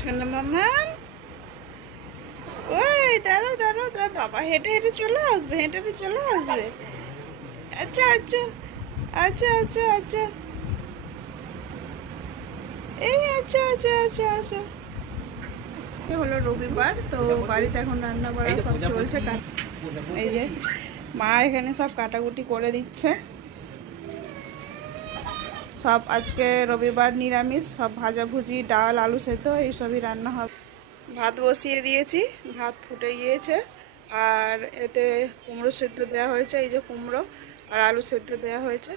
শোনো মামান ওই দাঁড়ো দাঁড়ো দাঁড়ো বাবা হেঁটে হেঁটে চলে আসবে হেঁটে হেঁটে চলে আসবে। আচ্ছা আচ্ছা আচ্ছা আচ্ছা আচ্ছা। এই আচ্ছা আচ্ছা আচ্ছা আচ্ছা। হলো রবিবার তো বাড়িতে এখন রান্না বাড়া সব চলছে এই যে মা এখানে সব কাটাকুটি করে দিচ্ছে। সব আজকে রবিবার নিরামিষ, সব ভাজাভুজি ডাল, আলু সেদ্ধ, এইসবই রান্না হবে। ভাত বসিয়ে দিয়েছি, ভাত ফুটে গিয়েছে। আর এতে কুমড়ো সেদ্ধ দেওয়া হয়েছে, এই যে কুমড়ো আর আলু সেদ্ধ দেওয়া হয়েছে।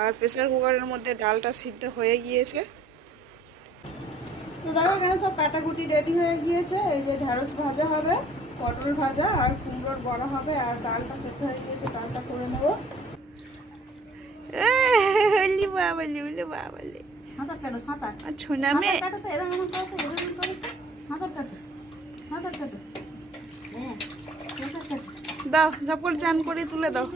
আর প্রেসার কুকারের মধ্যে ডালটা সিদ্ধ হয়ে গিয়েছে। তো দেখো, এখানে সব কাটাকুটি রেডি হয়ে গিয়েছে। এই যে ঢ্যাঁড়স ভাজা হবে, পটল ভাজা আর কুমড়োর বড়া হবে। আর ডালটা সেদ্ধ হয়ে গিয়েছে, ডালটা করে নেব। বাবালি বলে বা সাঁতার কাটো সাঁতার। ছোনা মে সাঁতার কাটো তো এরকম করো এরকম করো সাঁতার কাটো। সাঁতার কাটো হ্যাঁ সাঁতার কাটো। দাও ঝপড় চান করে তুলে দাও।